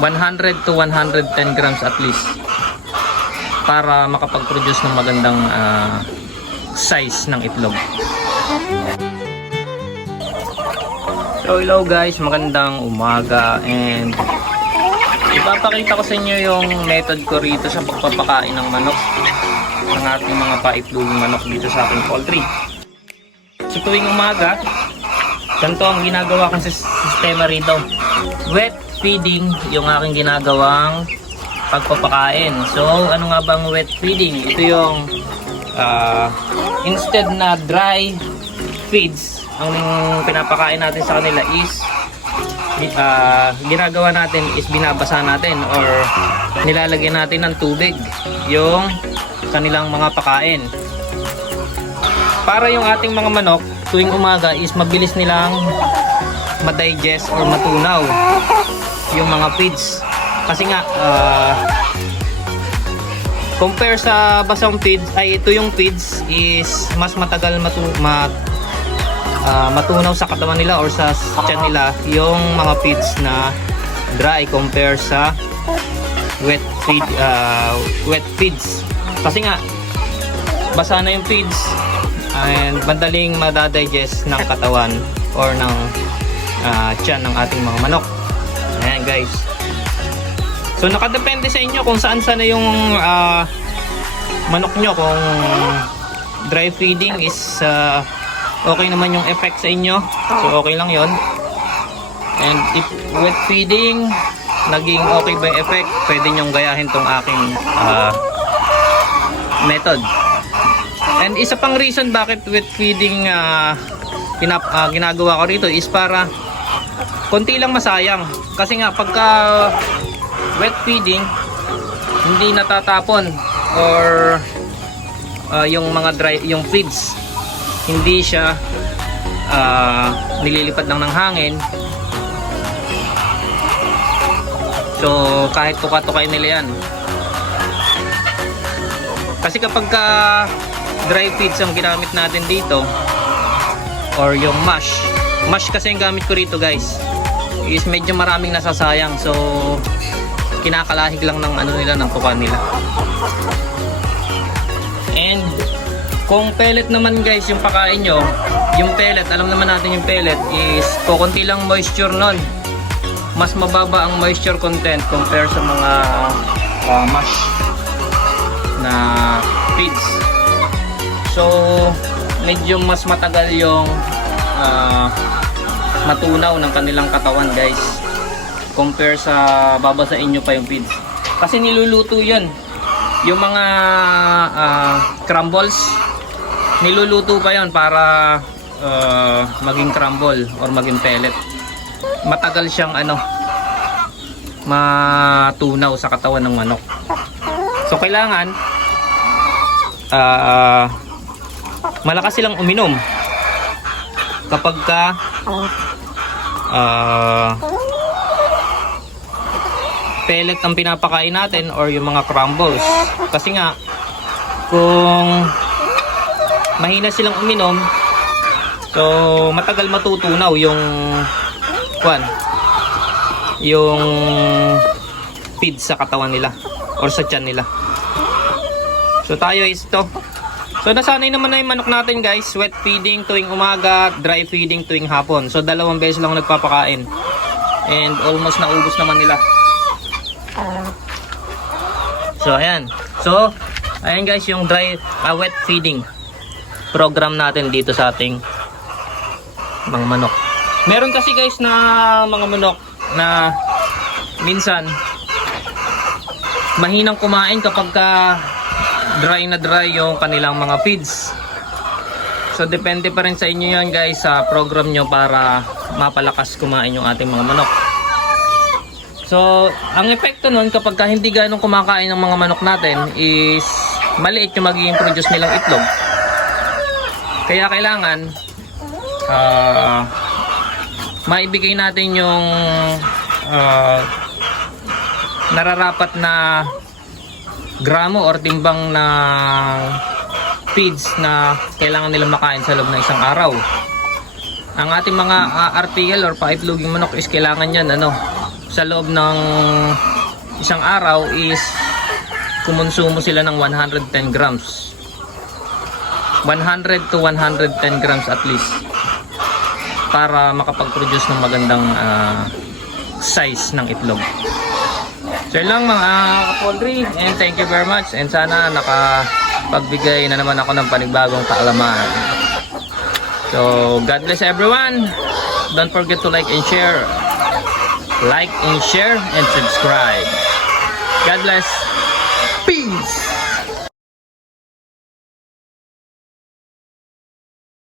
100 to 110 grams at least para makapag-produce ng magandang size ng itlog. So hello guys, magandang umaga, and ipapakita ko sa inyo yung method ko rito sa pagpapakain ng manok, ng ating mga paitloging manok dito sa ating poultry. So tuwing umaga, ganito ang ginagawa kong sistema rito. Wet feeding yung aking ginagawang pagpapakain. So ano nga bang wet feeding? Ito yung instead na dry feeds, ang pinapakain natin sa kanila is ginagawa natin is binabasa natin or nilalagyan natin ng tubig yung kanilang mga pakain para yung ating mga manok tuwing umaga is mabilis nilang ma-digest or matunaw yung mga feeds. Kasi nga compare sa basang feeds, ay ito yung feeds is mas matagal matunaw sa katawan nila or sa tiyan nila yung mga feeds na dry compare sa wet feeds. Kasi nga basa na yung feeds and madaling madadigest ng katawan or ng tiyan ng ating mga manok. Ayan guys. So nakadepende sa inyo kung saan na yung manok nyo. Kung dry feeding is okay naman yung effect sa inyo, so okay lang yon. And if wet feeding naging okay ba yung effect, pwede nyong gayahin tong aking method. And isa pang reason bakit wet feeding ginagawa ko rito is para konti lang masayang. Kasi nga pagka wet feeding hindi natatapon or yung mga dry, yung feeds hindi siya nililipad lang ng hangin. So kahit tuka-tukay nila yan. Kasi kapag dry feeds ang ginamit natin dito or yung mash kasi yung gamit ko rito guys is medyo maraming nasasayang. So kinakalahig lang ng ano nila, ng tuka nila. And kung pellet naman guys yung pakain nyo, yung pellet, alam naman natin yung pellet is kukunti lang moisture nun. Mas mababa ang moisture content compare sa mga mash na feeds. So medyo mas matagal yung matunaw ng kanilang katawan guys compare sa babasain nyo pa yung feeds. Kasi niluluto yun. Yung mga crumbles, niluluto pa yon para maging crumble or maging pellet. Matagal siyang matunaw sa katawan ng manok. So kailangan malakas silang uminom kapag pellet ang pinapakain natin or yung mga crumbles. Kasi nga kung mahina silang uminom, so matagal matutunaw yung feed sa katawan nila or sa tiyan nila. So tayo is to. So nasanay naman na yung manok natin guys, wet feeding tuwing umaga, dry feeding tuwing hapon. So 2 beses lang nagpapakain and almost naubos naman nila. So ayan. So ayan guys yung wet feeding program natin dito sa ating mga manok. Meron kasi guys na mga manok na minsan mahinang kumain kapag dry na dry yung kanilang mga feeds. So depende pa rin sa inyo yan guys sa program nyo para mapalakas kumain yung ating mga manok. So ang epekto nun kapag hindi ganong kumakain ng mga manok natin is maliit yung magiging produce nilang itlog. Kaya kailangan maibigay natin yung nararapat na gramo or timbang na feeds na kailangan nilang makain sa loob ng isang araw. Ang ating mga RTL or paitloging manok is kailangan yan sa loob ng isang araw is kumonsumo sila ng 110 grams. 100 to 110 grams at least para makapag-produce ng magandang size ng itlog. So yun lang mga kapolri, and thank you very much, and sana nakapagbigay na naman ako ng panibagong kaalaman. So God bless everyone. Don't forget to like and share and subscribe. God bless. Peace.